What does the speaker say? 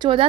14